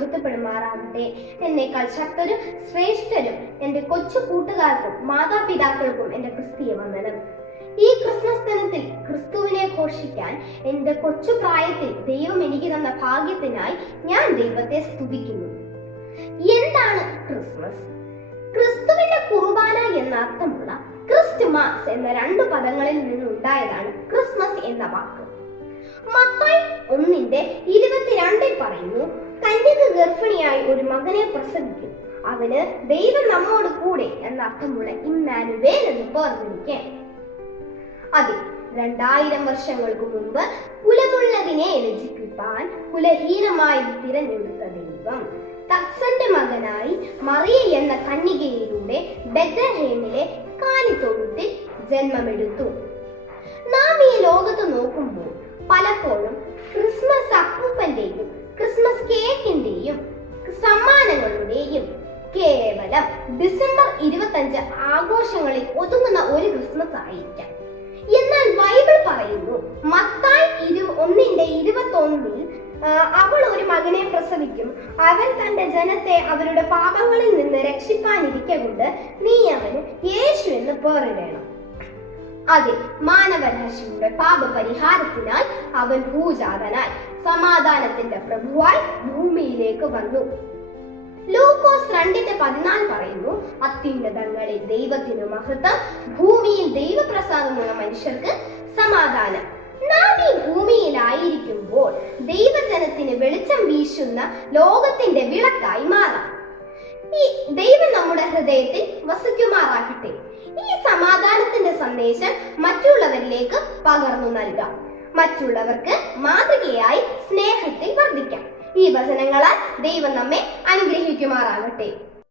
മഹത്വപ്പെടുമാറാകട്ടെ. എന്നേക്കാൾ ശക്തരും ശ്രേഷ്ഠരും എൻ്റെ കൊച്ചു കൂട്ടുകാർക്കും മാതാപിതാക്കൾക്കും എൻ്റെ ക്രിസ്തീയ വന്ദനം. ഈ ക്രിസ്മസ് ദിനത്തിൽ ക്രിസ്തുവിനെ ഘോഷിക്കാൻ എൻ്റെ കൊച്ചു പ്രായത്തിൽ ദൈവം എനിക്ക് തന്ന ഭാഗ്യത്തിനായി ഞാൻ ദൈവത്തെ സ്തുതിക്കുന്നു. എന്താണ് ക്രിസ്മസ്? ക്രിസ്തുവിന്റെ കുർബാന എന്ന അർത്ഥമുള്ള ക്രിസ്തുമാസ് എന്ന 2 പദങ്ങളിൽ നിന്നുണ്ടായതാണ് ക്രിസ്മസ് എന്ന വാക്ക്. മത്തായി 1:22 പറയുന്നു, കന്യക ഗർഭിണിയായി ഒരു മകനെ പ്രസവിക്കും, അവന് ദൈവം നമ്മോട് കൂടെ എന്ന അർത്ഥമുള്ള ഇമ്മാനുവേൽ എന്ന് പേർവിളിക്കാൻ. അതെ, 2000 വർഷങ്ങൾക്ക് മുമ്പ് കുലമുള്ളതിനെ രചിക്കുവാൻ കുലഹീനമായി തിരഞ്ഞെടുത്ത ദൈവം തക്സന്റെ മകനായി മറിയ എന്ന കന്യകയിലൂടെ ബെത്ലഹേമിലെ കാലിത്തൊഴുത്തിൽ ജന്മമെടുത്തു. നാം ഈ ലോകത്ത് നോക്കുമ്പോൾ പലപ്പോഴും ക്രിസ്മസ് അപ്പൂപ്പന്റെയും ക്രിസ്മസ് കേക്കിന്റെയും സമ്മാനങ്ങളുടെയും കേവലം ഡിസംബർ 25 ആഘോഷങ്ങളിൽ ഒതുങ്ങുന്ന ഒരു ക്രിസ്മസ് ആയിരിക്കാം. എന്നാൽ ബൈബിൾ പറയുന്നു, മത്തായി 1:21 അവൾ ഒരു മകനെ പ്രസവിക്കും, അവൻ തന്റെ ജനത്തെ അവരുടെ പാപങ്ങളിൽ നിന്ന് രക്ഷിപ്പാനിരിക്കൊണ്ട് നീ അവന് യേശു എന്ന് പേരിടണം. അതെ, മാനവരാശിയുടെ പാപപരിഹാരത്തിനായി അവൻ ഭൂജാതനായി സമാധാനത്തിന്റെ പ്രഭുവായി ഭൂമിയിലേക്ക് വന്നു. ലൂക്കോസ് 2:14 പറയുന്നു, അത്യുന്നതങ്ങളിൽ ദൈവത്തിനു മഹത്വം, ഭൂമിയിൽ ദൈവപ്രസാദമുള്ള മനുഷ്യർക്ക് സമാധാനം. നാം ഈ ഭൂമിയിലായിരിക്കുമ്പോൾ ദൈവജനത്തിന് വെളിച്ചം വീശുന്ന ലോകത്തിന്റെ വിളക്കായി മാറാം. ഈ ദൈവം നമ്മുടെ ഹൃദയത്തിൽ വസിക്കുമാറാകട്ടെ. ഈ സമാധാനത്തിന്റെ സന്ദേശം മറ്റുള്ളവരിലേക്ക് പകർന്നു നൽകാം. മറ്റുള്ളവർക്ക് മാതൃകയായി സ്നേഹത്തിൽ വർദ്ധിക്കാം. ഈ വചനങ്ങളാൽ ദൈവം നമ്മെ അനുഗ്രഹിക്കുമാറാകട്ടെ.